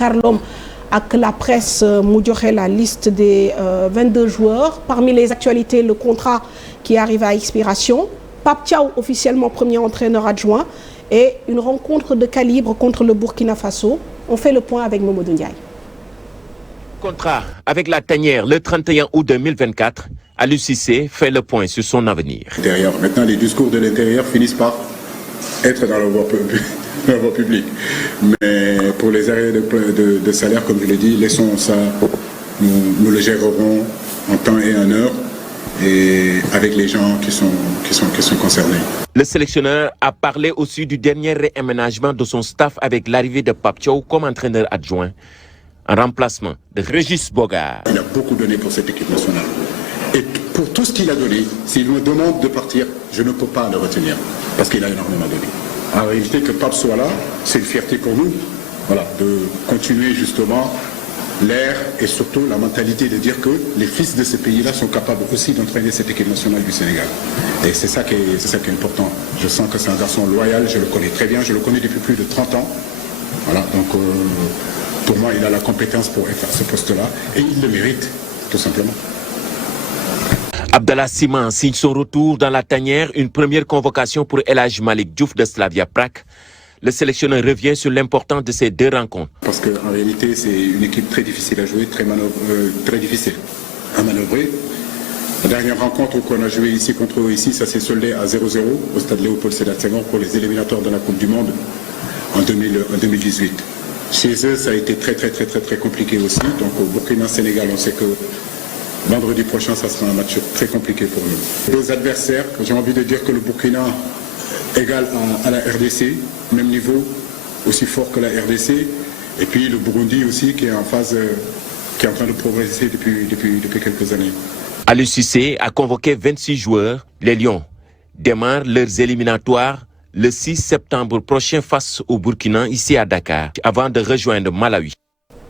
Carlom avec la presse mu joxe la liste des 22 joueurs. Parmi les actualités, le contrat qui arrive à expiration. Pape Thiaw, officiellement premier entraîneur adjoint. Et une rencontre de calibre contre le Burkina Faso. On fait le point avec Mamadou Ndiaye. Contrat avec la Tanière le 31 août 2024. Aliou Cissé fait le point sur son avenir. Maintenant, les discours de l'intérieur finissent par être dans la voie publique. Mais pour les arrêts de salaire, comme je l'ai dit, laissons ça, nous le gérerons en temps et en heure et avec les gens qui sont concernés. Le sélectionneur a parlé aussi du dernier réaménagement de son staff avec l'arrivée de Pape Thiaw comme entraîneur adjoint, en remplacement de Régis Bogart. Il a beaucoup donné pour cette équipe nationale. Et pour tout ce qu'il a donné, s'il me demande de partir, je ne peux pas le retenir, parce qu'il a énormément donné. En réalité, que Pape soit là, c'est une fierté pour nous, voilà, de continuer justement l'air et surtout la mentalité de dire que les fils de ce pays-là sont capables aussi d'entraîner cette équipe nationale du Sénégal. Et c'est ça qui est important. Je sens que c'est un garçon loyal, je le connais très bien, je le connais depuis plus de 30 ans. Voilà, donc pour moi, il a la compétence pour être à ce poste-là et il le mérite, tout simplement. Abdallah Siman signe son retour dans la Tanière, une première convocation pour El Hadj Malick Diouf de Slavia Prague. Le sélectionneur revient sur l'importance de ces deux rencontres. Parce qu'en réalité, c'est une équipe très difficile à jouer, très difficile à manœuvrer. La dernière rencontre qu'on a joué ici contre eux, ça s'est soldé à 0-0 au stade Léopold Sédar Senghor pour les éliminatoires de la Coupe du Monde en 2018. Chez eux, ça a été très compliqué aussi. Donc au Burkina-Sénégal, on sait que vendredi prochain, ça sera un match très compliqué pour nous. Deux adversaires, j'ai envie de dire que le Burkina égal à la RDC, même niveau, aussi fort que la RDC. Et puis le Burundi aussi qui est en phase, qui est en train de progresser depuis quelques années. Aliou Cissé a convoqué 26 joueurs. Les Lions démarrent leurs éliminatoires le 6 septembre prochain face au Burkina, ici à Dakar, avant de rejoindre Malawi.